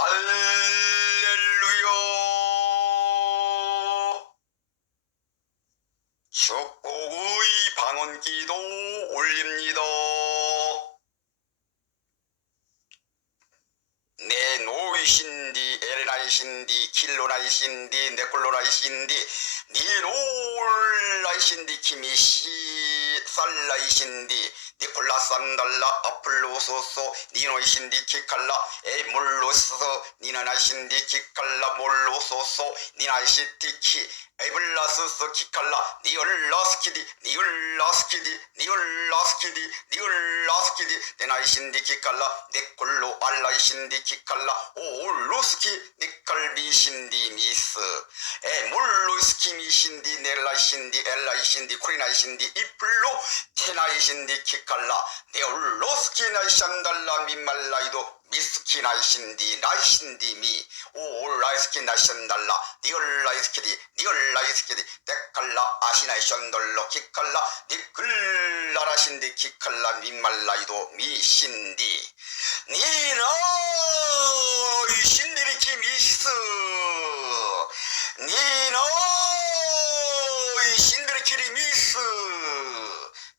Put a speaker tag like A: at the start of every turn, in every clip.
A: 할렐루야. 축복의 방언기도 올립니다 내 노이신디 에레나이신디 킬로나이신디 네콜로나이신디 니롤라이신디 키미시 살라이신디 니콜라 산달라 아플로소소 니노이신디 키칼라 에몰로소 니나나이신디 키칼라 몰로소소 니나이시티키 에블라스스 키칼라 니올라스키디 니올라스키디 니올라스키디 니올라스키디 네나이신디 키칼라 네콜로 알라이신디 키칼라 오올로스키 니 칼비신디 미스 에몰로스키 미신디 넬라이신디 엘라이신디 쿠리나이신디 이플로 테나이신디 키칼라 네올로스키 나이샨달라 민말라이도 미스키 나이신디 미 오올라이스키 나이샨달라 니올라이스키디 니올라이스키디 데칼라 아시나이션돌로 키칼라 니클라라신디 키칼라 민말라이도 미신디. 미 스 니노 이신디리키리 미스.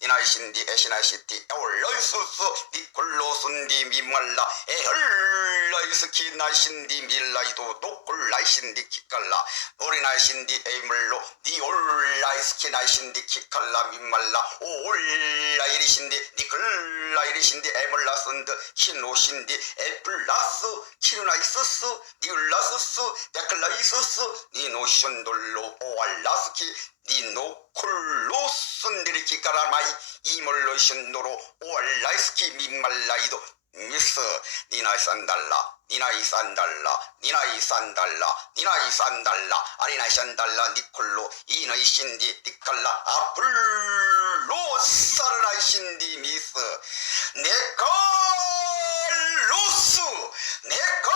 A: 니나이신디 에시나이시티 에올라이스스 니콜로순디 미말라 에헐라 이스키 나이신디 밀라이도 노콜라이신디 키칼라 노리나이신디 에이물로 니올라이스키 나이신디 키칼라 미말라 오올라이리신디 니클라이리신디 에물라슨드 키노신디 에플라스 키누나이스스 니울라스스 데클라이스스 니노션돌로 오알라스키 니노콜로슨디리 키카라마이 이몰로션도로 오알라이스키 미말라이도 미스 니나이 산달라 니나이 산달라 니나이 산달라 니나이 산달라 아리나이 산달라 니콜로 이너이 신디 니칼라 아플로 사르나이 신디 미스. 네칼로스 네칼로스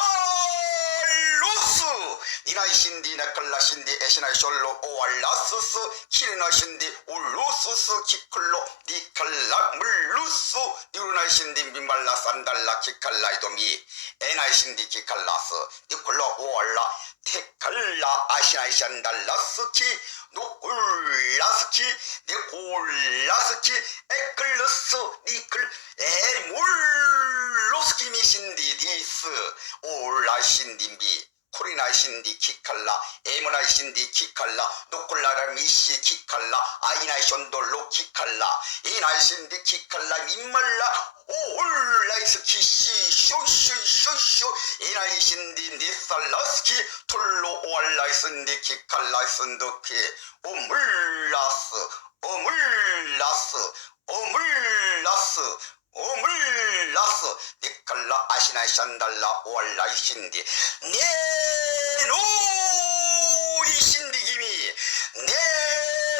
A: 니나이 신디 네칼라 신디 숄로 오알라스스 키르나 신디 올루스스 키클로 니칼라 물루스 니루나이 신디 민발라 산달라 키칼라이도미 에나이 신디 키칼라스 니콜로 오알라 테칼라 아시나이 샨달라스키 노골라스키 니골라스키 에클러스 니클 에몰로스키 미신디 디스 올라신디미 코리나이신 디 키칼라 에모나이신 디 키칼라 노콜라라 미시 키칼라 아이나이션돌로 키칼라. 이나이신 디 키칼라 민말라 오올라이스 키시 쇼쇼쇼쇼. 이나이신 디 니살라스키 톨로 오알라이슨 디 키칼라이슨드키. 오물라스 오물라스 오물라스 오물라스. 니칼라 아시나이 샨달라 오알라이신디. 네 노이 신디기미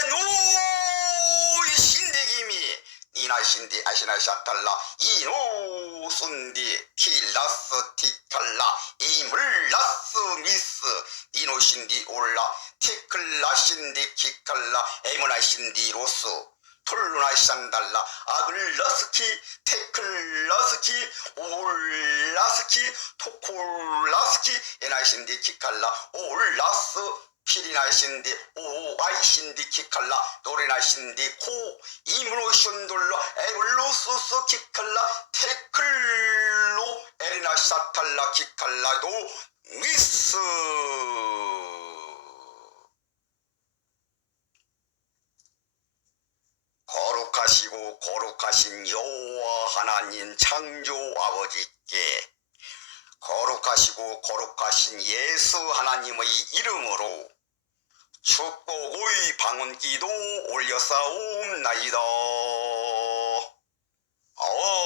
A: 네노이 신디기미 이나이신디 아시나이 샤달라 이노 순디 킬라스 티칼라 이물라스 미스 이노 신디 올라 티클라 신디 키칼라 에모나이신디 로스 톨루나이산달라 아글라스키 테클라스키 올라 스키 토콜라스키 에나이신디 키칼라 올라스 피리나이신디 오아이신디 키칼라 노리나이신디 코 이무노션돌로 에블로스스 키칼라 테클로 에리나샤탈라 키칼라도 미스 거룩하신 여호와 하나님 창조 아버지께 거룩하시고 거룩하신 예수 하나님의 이름으로 축복의 방언기도 올려싸움나이다. 아